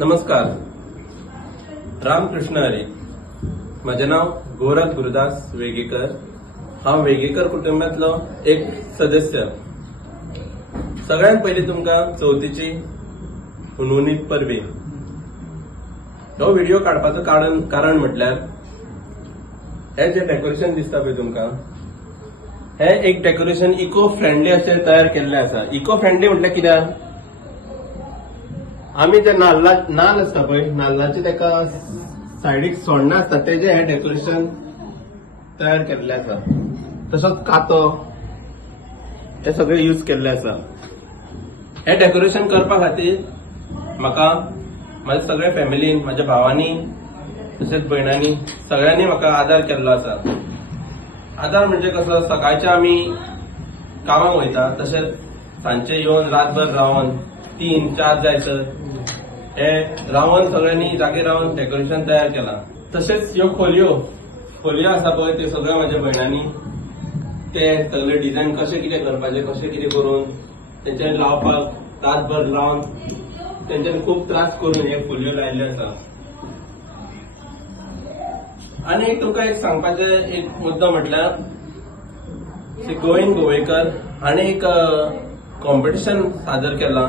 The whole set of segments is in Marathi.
नमस्कार. रामकृष्ण हरी. माझे नाव गोरख गुरुदास वेगेकर. हांव वेगेकर कुटुंबातलो एक सदस्य. सगळ्यात पयलीं तुमकां चवथीची हुनहुनीत परबी. हो व्हिडिओ काडपाचो कारण म्हटल्यार हे जे डेकोरेशन दिसता पळय तुमकां, हे एक डेकोरेशन इको फ्रेंडली असे तयार केल्ले आसा. इको फ्रेंडली म्हटल्यार कित्याक आम्ही जे नाल्ल असता पळय, नाल्लाचे तेका सायडीक सोण्ण असता तेजे हे डेकोरेशन तयार केल्ले आसा. तसोच कातो हे सगळे यूज केल्ले आसा. हे डेकोरेशन करपा खातीर म्हाका माझ्या सगळ्या फॅमिलीन, माझ्या भावांनी तसेच भयणांनी सगळ्यांनी म्हाका आदार केल्लो आसा. आदार म्हणजे कसो, सकाळचे आमी कामाक वयता, तशेंच सांजचे येवन रातभर रावन 3-4 जायसर हे रावन सगळ्यांनी जागे रावन डेकोरेशन तयार केला. तसेच ह्यो खोलयो आसा पळय, ते सगळे माझ्या भयणांनी ते सगळे डिझायन कशे कितें करपाचे, कशे कितें करून तेंच्यानी लावपाक रातभर लावन तेंच्यानी खूप त्रास करून हे खोलयो लायल्ले आसा. आणि तुमकां एक सांगपाचे एक मुद्दो म्हटल्यार गोविंद गोवेकर हांणी एक कॉम्पिटिशन सादर केला,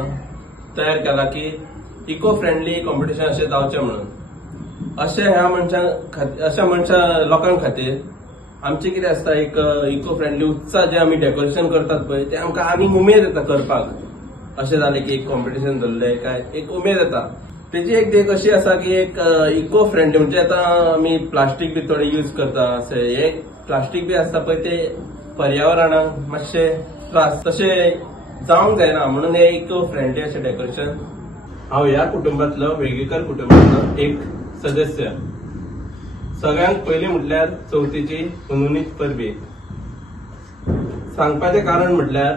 तयार केला की इको फ्रेंडली कॉम्पिटिशन अशें जावचें म्हणून. अशें ह्या लोकां खातीर आमचे कितें आसता, एक इको फ्रेंडली उत्साह जे आमी डेकोरेशन करतात पळय, ते आमकां आनीक उमेद येता करपाक. अशें जालें की एक कॉम्पिटिशन धरलें काय एक उमेद येता. तेजी एक देख अशी आसा की एक इको फ्रेंडली म्हणजे आतां आमी प्लास्टीक बी थोडे यूज करता, अशें हे प्लास्टीक बी आसता पळय ते पर्यावरणाक मातशे त्रास तशें जावंक जायना म्हणून हे इको फ्रेंडली अशें डेकोरेशन. हांव ह्या कुटुंबातलो, वेगेकर कुटुंबातलो एक सदस्य. सगळ्यांत पयलीं म्हटल्यार चवथीची हुनहुनीत परबी. सांगपाचें कारण म्हटल्यार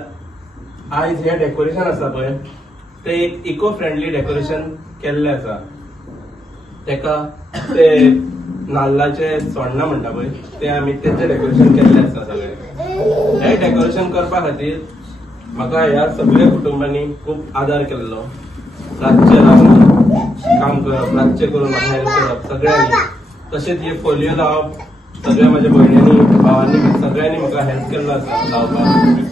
आयज हे डेकोरेशन आसा पळय, ते एक इको फ्रेंडली डेकोरेशन केल्ले आसा. तेका ते नाल्लाचे सोण्ण म्हणटा पळय, ते आमी तेचे डेकोरेशन केल्ले आसा सगळे. हे डेकोरेशन करपा खातीर म्हाका ह्या सगळ्या कुटुंबांनी खूप आदार केल्लो. रातचे रावन काम करप, रातचे करून म्हाका हेल्प करप सगळ्यांनी. तशेंच हे फोलियो लावप सगळ्या माझ्या भयणींनी, भावांनी सगळ्यांनी म्हाका हेल्प केल्लो आसा लावपाक.